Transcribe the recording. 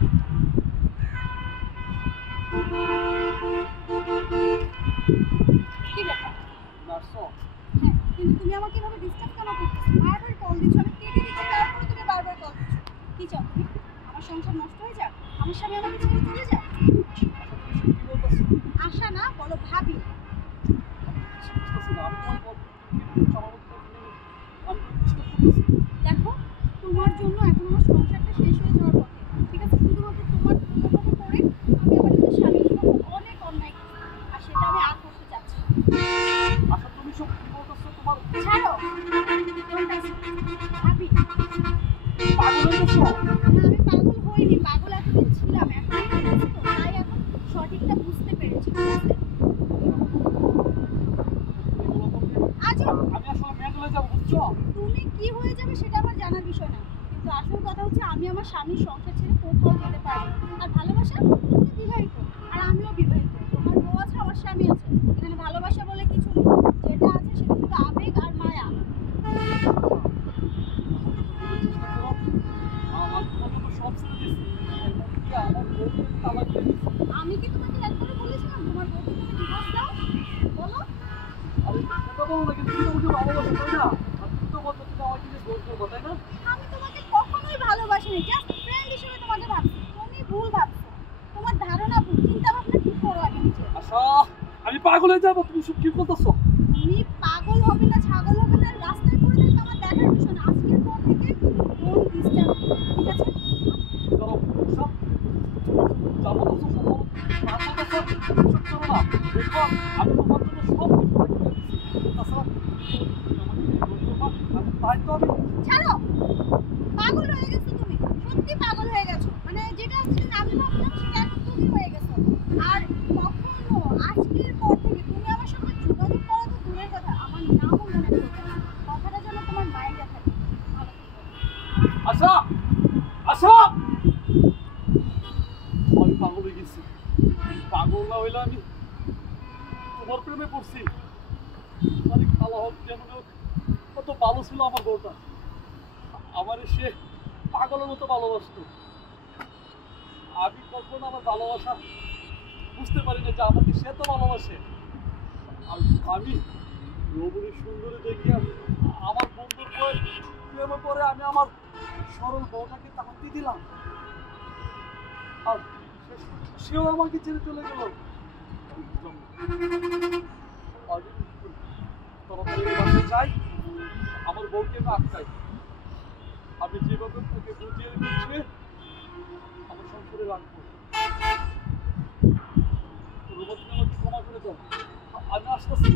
কি ব্যাপার? নার্সো হ্যাঁ, কিন্তু তুমি আমাকে এভাবে ডিস্টার্ব কেন করতেছো? বারবার কল দিচ্ছ, আমি কেটে দিচ্ছি, তারপরে তুমি বারবার কল দিচ্ছ। কি চাও তুমি? আমার সংসার নষ্ট হয়ে যাক? আমার স্বামী আমাকে ছেড়ে চলে যাক? কি বলতেছো? আশা না, বলো ভাবি। বুঝতেছি না, আমি তোমার আমি ডিস্টার্ব করতেছি। দেখো, তোমার জন্য এখন আমার সংসারটা শেষ হয়ে যাওয়ার পথে। ঠিক আছে, শুধুমাত্র তোমার প্রলোভনে পড়ে আমি আমার নিজের স্বামীর সাথে অনেক অন্যায় করছি, আর সেটা আমি আর করতে চাচ্ছি না। আচ্ছা তুমি সব কি বলতেছো? তোমার ছাড়ো, ভাবি। পাগল হয়ে গেছো? না, আমি পাগল হইনি, পাগল এতদিন ছিলাম, এখন আমি বুঝেছি তো, তাই এখন সঠিকটা বুঝতে পেরেছি। ঠিক আছে, আজব। আমি আসলে মেন্টাল হয়ে যাবো, বুঝছো? তুমি কি হয়ে যাবে সেটা আমার জানার বিষয় না, কিন্তু আসল কথা হচ্ছে আমি আমার স্বামীর সংসার ছেড়ে কোথাও যেতে পারবো না। আর ভালোবাসা, তুমি তো বিবাহিত আর আমিও বিবাহিত, তোমার বউ আছে, আমার স্বামী আছে, এখানে ভালোবাসা বলে কিছু নেই। যেটা আছে সেটা শুধু আবেগ আর মায়া। চেষ্টা করো। আমার তোমার জন্য সব ছেড়ে দিচ্ছি, এমনকি আমার বউকে তালাক দিয়ে দিচ্ছি। আমি কি তোমাকে একবারও বলেছিলাম তোমার বউকে তুমি ডিভোর্স দাও? বলো। আরে সেটা বলো না, কিন্তু তুমি আমাকে ভালোবাসো, তাই না? আর তুমি তো বলছো তুমি আমাকে নিয়ে গোল করবো, তাই না? আমি তোমাকে কখনোই ভালোবাসিনি, জাস্ট ফ্রেন্ড হিসেবে তোমাকে ভাবছি। তুমি ভুল ভাবছো, তোমার ধারণা ভুল, চিন্তা ভাবনা ঠিক করো আগে নিজে। আচ্ছা, আমি পাগল হয়ে যাবো, তুমি সব কি বলতেছো? তুমি পাগল হবে না, ছাগল হবে না, রাস্তায় পড়ে থাকলে আমার দেখার বিষয় না। আজকের পর থেকে ডোন্ট ডিস্টার্ব, ঠিক আছে? ধরো সব যা বলতেছো সব বলো, না বলতেছো সব করো না। দেখো আমি তোমার জন্য সব কিছু করে দিচ্ছি, তাছাড়া তুমি আমাকে নিয়ে গোল করবা, আমি তাই তো আমি ছাড়ো, পাগল হয়ে গেছো তুমি, সত্যি পাগল হয়ে গেছো। মানে যেটা যেদিন আমি ভাবতাম সেটা এখন তুমি হয়ে গেছো। আর কখনো আজকের পর থেকে তুমি আমার সঙ্গে যোগাযোগ করা তো দূরের কথা, আমার নামও মনে করবে না। কথাটা যেন তোমার মাইন্ডে থাকে। ভালো থেকো। আশা আশা আমি পাগল হয়ে গেছি। পাগল না হইলে আমি তোমার প্রেমে পড়ছি। মানে খালা হোক যেমন হোক, কত ভালো ছিল আমার বউটা, আমার সে পাগলের মতো ভালোবাসতো। আমি কখনো আমার ভালোবাসা বুঝতে পারি না যে আমাকে সে তো ভালোবাসে। আর আমি রমণী সুন্দরী দেখিয়া আমার বন্ধুর প্রেমে পরে আমি আমার সরল বউটাকে তাহাতি দিলাম, আর সেও আমাকে ছেড়ে চলে গেল। আমি বুঝলাম না। আমি তাড়াতাড়ি বাসায় যাই, আমার বউকে আমি আটকাই। আমি যেভাবে তাকে বুঝিয়ে বুঝিয়ে আমার সংসারে রাখবো। রোবট আমাকে ক্ষমা করে দাও, আমি আসতেছি।